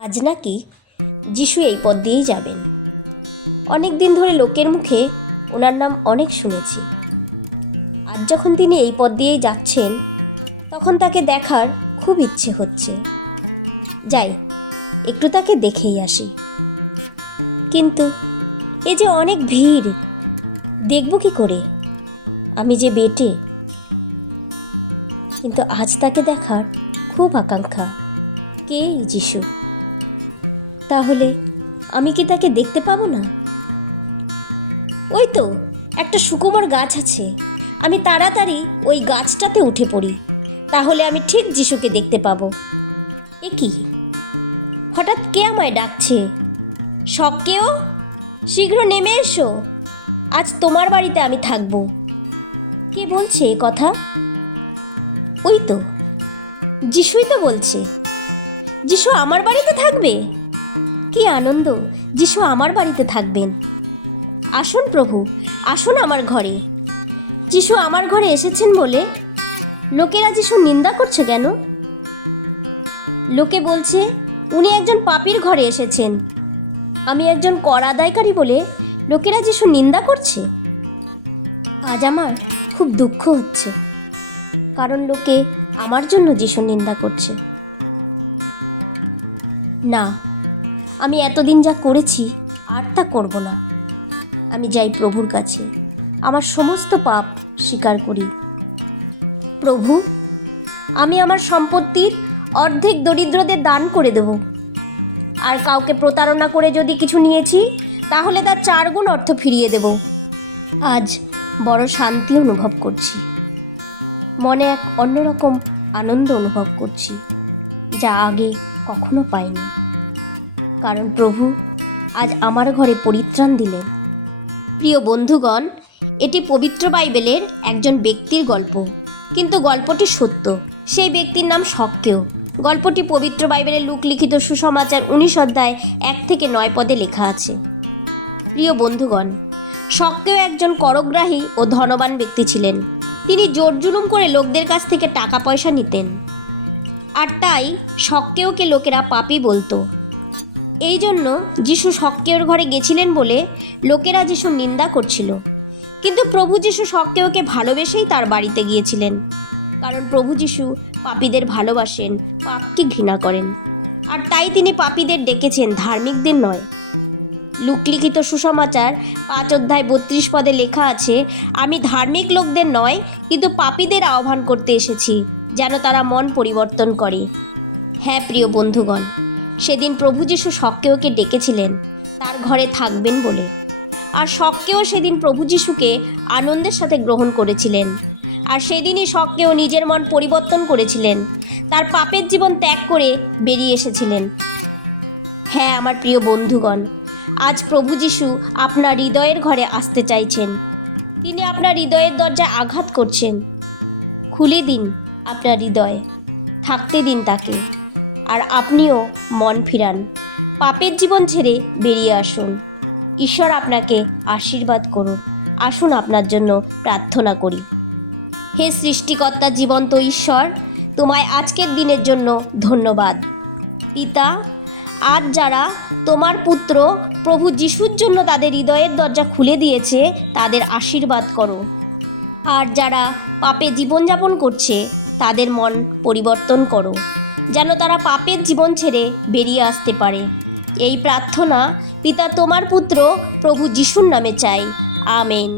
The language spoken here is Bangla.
আজ নাকি যিশু এই পথ দিয়েই যাবেন। অনেক দিন ধরে লোকের মুখে ওনার নাম অনেক শুনেছি। আজ যখন তিনি এই পথ দিয়েই যাচ্ছেন, তখন তাকে দেখার খুব ইচ্ছে হচ্ছে। যাই, একটু তাকে দেখেই আসি। কিন্তু এ যে অনেক ভিড়, দেখব কি করে? আমি যে বেটে। কিন্তু আজ তাকে দেখার খুব আকাঙ্ক্ষা। কে এই যিশু? তাহলে আমি কি তাকে দেখতে পাবো না? ওই তো একটা সুকুমার গাছ আছে, আমি তাড়াতাড়ি ওই গাছটাতে উঠে পড়ি, তাহলে আমি ঠিক যিশুকে দেখতে পাবো। এ কি, হঠাৎ কে আমায় ডাকছে? সক্কেও, শীঘ্র নেমে এসো, আজ তোমার বাড়িতে আমি থাকবো। কে বলছে এ কথা? ওই তো যিশুই তো বলছে। যিশু আমার বাড়িতে থাকবে? কি আনন্দ, যিশু আমার বাড়িতে থাকবেন। আসুন প্রভু, আসুন আমার ঘরে। যিশু আমার ঘরে এসেছেন বলে লোকেরা যিশুর নিন্দা করছে কেন? লোকে বলছে উনি একজন পাপীর ঘরে এসেছেন। আমি একজন কর আদায়কারী বলে লোকেরা যিশুর নিন্দা করছে। আজ আমার খুব দুঃখ হচ্ছে, কারণ লোকে আমার জন্য যিশুর নিন্দা করছে। না, আমি এতদিন যা করেছি আর তা করব না। আমি যাই প্রভুর কাছে, আমার সমস্ত পাপ স্বীকার করি। প্রভু, আমি আমার সম্পত্তির অর্ধেক দরিদ্রদের দান করে দেব। আর কাউকে প্রতারণা করে যদি কিছু নিয়েছি, তাহলে তার 4 গুণ অর্থ ফিরিয়ে দেব। আজ বড় শান্তি অনুভব করছি, মনে এক অন্যরকম আনন্দ অনুভব করছি, যা আগে কখনো পাইনি। কারণ প্রভু আজ আমার ঘরে পরিত্রাণ দিলেন। প্রিয় বন্ধুগণ, এটি পবিত্র বাইবেলের একজন ব্যক্তির গল্প, কিন্তু গল্পটি সত্য। সেই ব্যক্তির নাম সক্কেও। গল্পটি পবিত্র বাইবেলের লূক লিখিত সুসমাচার 19 অধ্যায় 1 থেকে 9 পদে লেখা আছে। প্রিয় বন্ধুগণ, সক্কেও একজন করগ্রাহী ও ধনবান ব্যক্তি ছিলেন। তিনি জোর জুলুম করে লোকদের কাছ থেকে টাকা পয়সা নিতেন, আর তাই সক্কেওকে লোকেরা পাপী বলতো। এই জন্য যিশু সক্কেওর ঘরে গেছিলেন বলে লোকেরা যিশুর নিন্দা করছিল। কিন্তু প্রভু যিশু সক্কেওকে ভালোবেসেই তার বাড়িতে গিয়েছিলেন, কারণ প্রভু যিশু পাপীদের ভালোবাসেন, পাপকে ঘৃণা করেন। আর তাই তিনি পাপীদের ডেকেছেন, ধার্মিকদের নয়। লূক লিখিত সুসমাচার 5 অধ্যায় 32 পদে লেখা আছে, আমি ধার্মিক লোকদের নয়, কিন্তু পাপীদের আহ্বান করতে এসেছি, যেন তারা মন পরিবর্তন করে। হ্যাঁ প্রিয় বন্ধুগণ, সেদিন প্রভু যিশু সক্কেওকে ডেকেছিলেন তার ঘরে থাকবেন বলে। আর সক্কেও সেদিন প্রভু যিশুকে আনন্দের সাথে গ্রহণ করেছিলেন। আর সেদিনই সক্কেও নিজের মন পরিবর্তন করেছিলেন, তার পাপের জীবন ত্যাগ করে বেরিয়ে এসেছিলেন। হ্যাঁ আমার প্রিয় বন্ধুগণ, আজ প্রভু যিশু আপনার হৃদয়ের ঘরে আসতে চাইছেন। তিনি আপনার হৃদয়ের দরজায় আঘাত করছেন। খুলে দিন আপনার হৃদয়, থাকতে দিন তাকে, আর আপনিও মন ফিরান, পাপের জীবন ছেড়ে বেরিয়ে আসুন। ঈশ্বর আপনাকে আশীর্বাদ করুন। আসুন আপনার জন্য প্রার্থনা করি। হে সৃষ্টিকর্তা জীবন্ত ঈশ্বর, তোমায় আজকের দিনের জন্য ধন্যবাদ। পিতা, আজ যারা তোমার পুত্র প্রভু যিশুর জন্য তাদের হৃদয়ের দরজা খুলে দিয়েছে, তাদের আশীর্বাদ করো। আর যারা পাপে জীবনযাপন করছে, তাদের মন পরিবর্তন করো, যেন তারা পাপের জীবন ছেড়ে বেরিয়ে আসতে পারে। এই প্রার্থনা পিতা তোমার পুত্র প্রভু যিশুর নামে চাই। আমেন।